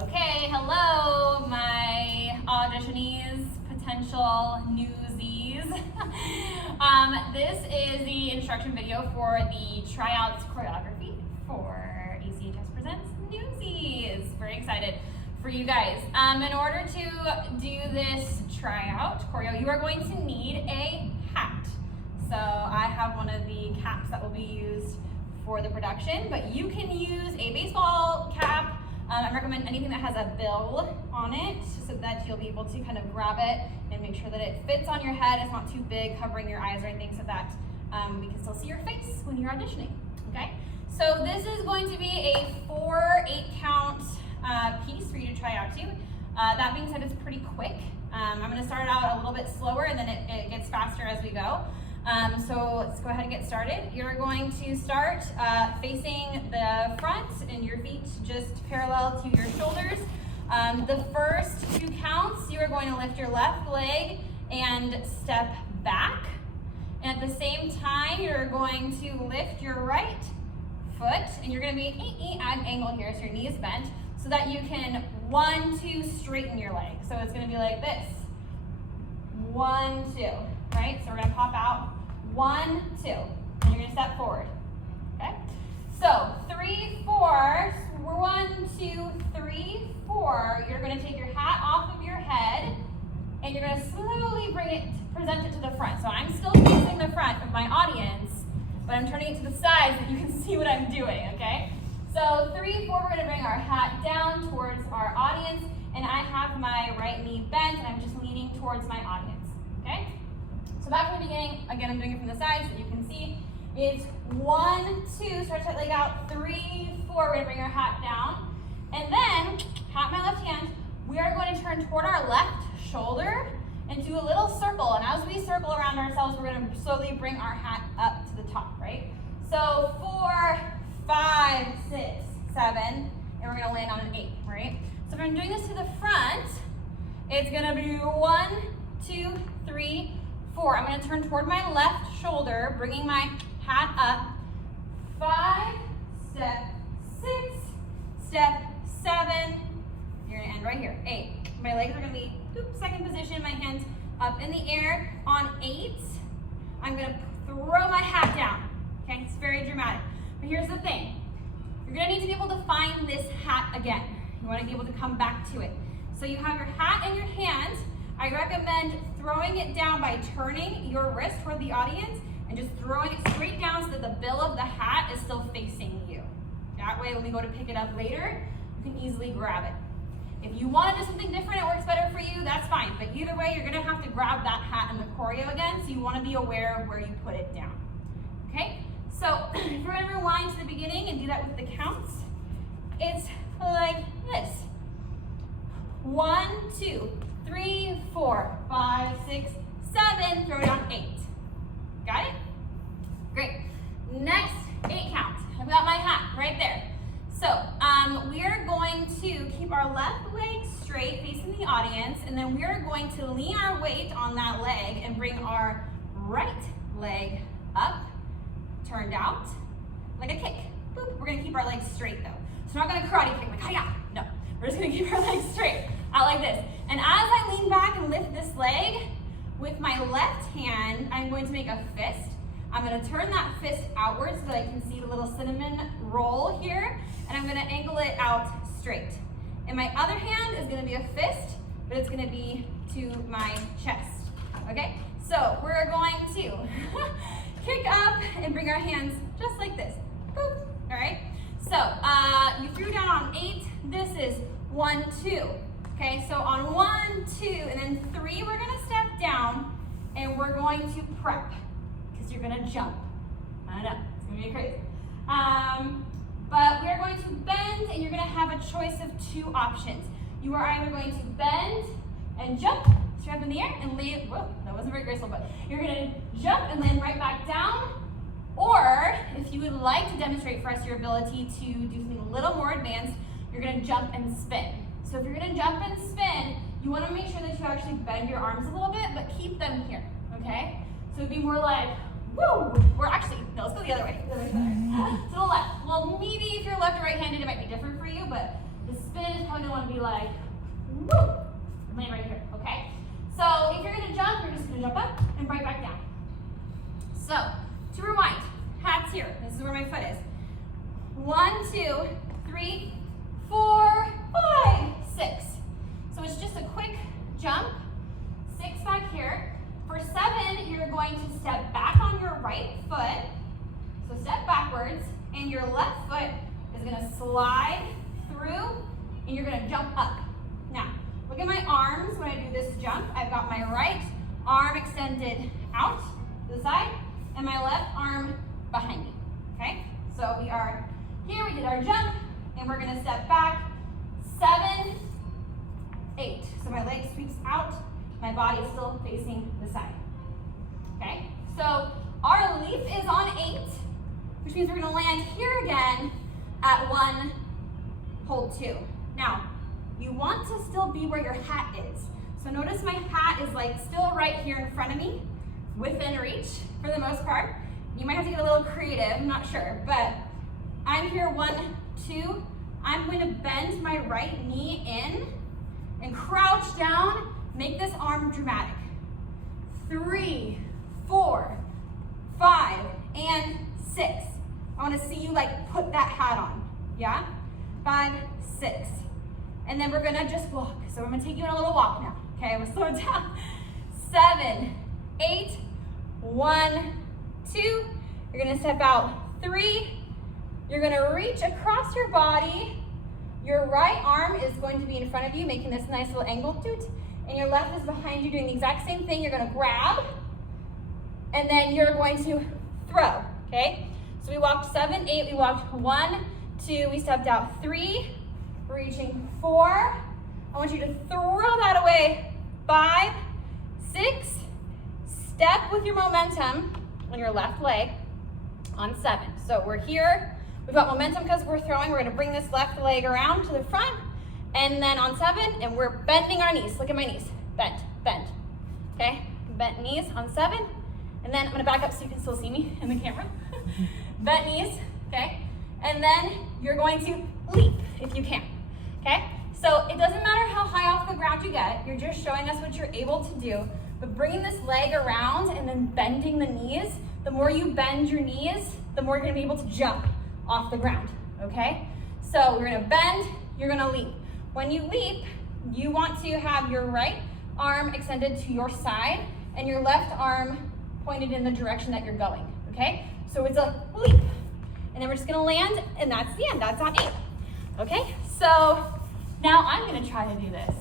Okay, hello, my auditionees, potential newsies. This is the instruction video for the tryouts choreography for ACHS Presents Newsies. Very excited for you guys. In order to do this tryout choreo, you are going to need a hat. So I have one of the caps that will be used for the production, but you can use a baseball cap. I recommend anything that has a bill on it so that you'll be able to kind of grab it and make sure that it fits on your head. It's not too big, covering your eyes or anything, so that we can still see your face when you're auditioning, okay? So this is going to be a 4/8 count piece for you to try out to. That being said, it's pretty quick. I'm gonna start it out a little bit slower and then it gets faster as we go. So let's go ahead and get started. You're going to start facing the front and your feet just parallel to your shoulders. The first 2 counts, you are going to lift your left leg and step back. And at the same time, you're going to lift your right foot and you're going to be at an angle here, so your knee is bent, so that you can 1, 2, straighten your leg. So it's going to be like this. 1, 2, right? So we're going to pop out. 1, 2, and you're going to step forward, okay? So 3, 4, 1, 2, 3, 4, you're going to take your hat off of your head, and you're going to slowly present it to the front. So I'm still facing the front of my audience, but I'm turning it to the side so that you can see what I'm doing, okay? So 3, 4, we're going to bring our hat down towards our audience, and I have my right knee bent, and I'm just leaning towards my audience, okay? So back from the beginning, again, I'm doing it from the side so you can see. It's 1, 2, stretch that leg out, 3, 4, we're gonna bring our hat down. And then, hat my left hand, we are going to turn toward our left shoulder and do a little circle. And as we circle around ourselves, we're gonna slowly bring our hat up to the top, right? So 4, 5, 6, 7, and we're gonna land on an 8, right? So if I'm doing this to the front, it's gonna be 1, 2, 3, 4. I'm going to turn toward my left shoulder, bringing my hat up. 5, step 6, step 7. You're going to end right here. 8. My legs are going to be second position, my hands up in the air. On 8, I'm going to throw my hat down. Okay, it's very dramatic. But here's the thing. You're going to need to be able to find this hat again. You want to be able to come back to it. So you have your hat in your hand. I recommend throwing it down by turning your wrist toward the audience and just throwing it straight down so that the bill of the hat is still facing you. That way when we go to pick it up later, you can easily grab it. If you want to do something different, it works better for you, that's fine. But either way, you're going to have to grab that hat in the choreo again, so you want to be aware of where you put it down. Okay? So if we're going to rewind to the beginning and do that with the counts, it's like this. 1, 2, 3, 4, 5, 6, 7, throw down 8. Got it? Great. Next 8 counts. I've got my hat right there. So we are going to keep our left leg straight facing the audience, and then we are going to lean our weight on that leg and bring our right leg up, turned out, like a kick. Boop. We're going to keep our legs straight though. So we're not going to karate kick like hi-ya. No. We're just going to keep our legs straight out like this. And as I lean back and lift this leg, with my left hand, I'm going to make a fist. I'm going to turn that fist outwards so that I can see the little cinnamon roll here, and I'm going to angle it out straight. And my other hand is going to be a fist, but it's going to be to my chest. Okay? So we're going to kick up and bring our hands just like this. Boop. All right? So you threw down on 8. This is 1, 2. Okay, so on 1, 2, and then 3, we're going to step down, and we're going to prep, because you're going to jump. I know, it's going to be crazy. But we are going to bend, and you're going to have a choice of 2 options. You are either going to bend and jump straight up in the air and land. Whoa, that wasn't very graceful, but you're going to jump and land right back down. Or, if you would like to demonstrate for us your ability to do something a little more advanced, you're going to jump and spin. So if you're going to jump and spin, you want to make sure that you actually bend your arms a little bit, but keep them here, okay? So it'd be more like, woo! Or actually, no, let's go the other way. To the left. Well, maybe if you're left or right-handed, it might be different for you, but The spin is probably gonna wanna be like, woo, land right here, okay? So if you're gonna jump, you're just gonna jump up and right back down. So to rewind, hats here. This is where my foot is. 1, 2, 3, 4, 5, 6. So it's just a quick jump, 6 back here. For 7, you're going to step back on your right foot. So step backwards, and your left foot is gonna slide through, and you're gonna jump up. Now, look at my arms when I do this jump. I've got my right arm extended out to the side, and my left arm behind me, okay? So we are here, we did our jump, and we're gonna step back, 7, 8. So my leg sweeps out, my body is still facing the side, okay? So our leap is on 8, which means we're gonna land here again at 1, hold 2. Now, you want to still be where your hat is. So notice my hat is like still right here in front of me, within reach for the most part. You might have to get a little creative, I'm not sure, but I'm here 1, 2. I'm going to bend my right knee in and crouch down, make this arm dramatic. 3, 4, 5, and 6. I want to see you like put that hat on, yeah? 5, 6. And then we're gonna just walk. So I'm gonna take you on a little walk now, okay? I'm gonna slow it down. 7, 8, 1, 2. You're gonna step out, 3. You're gonna reach across your body. Your right arm is going to be in front of you, making this nice little angle, toot, and your left is behind you doing the exact same thing. You're gonna grab, and then you're going to throw, okay? So we walked 7, 8, we walked 1, 2, we stepped out 3, reaching 4. I want you to throw that away, 5, 6, step with your momentum on your left leg on 7. So we're here, we've got momentum because we're throwing. We're gonna bring this left leg around to the front, and then on 7, and we're bending our knees. Look at my knees, bend, bend, okay? Bent knees on 7, and then I'm gonna back up so you can still see me in the camera. Bent knees, okay? And then you're going to leap if you can, okay? So it doesn't matter how high off the ground you get, you're just showing us what you're able to do, but bringing this leg around and then bending the knees, the more you bend your knees, the more you're gonna be able to jump off the ground, okay? So we're gonna bend, you're gonna leap. When you leap, you want to have your right arm extended to your side and your left arm pointed in the direction that you're going, okay? So it's a leap. And then we're just gonna land, and that's the end, that's on 8. Okay, so now I'm gonna try to do this.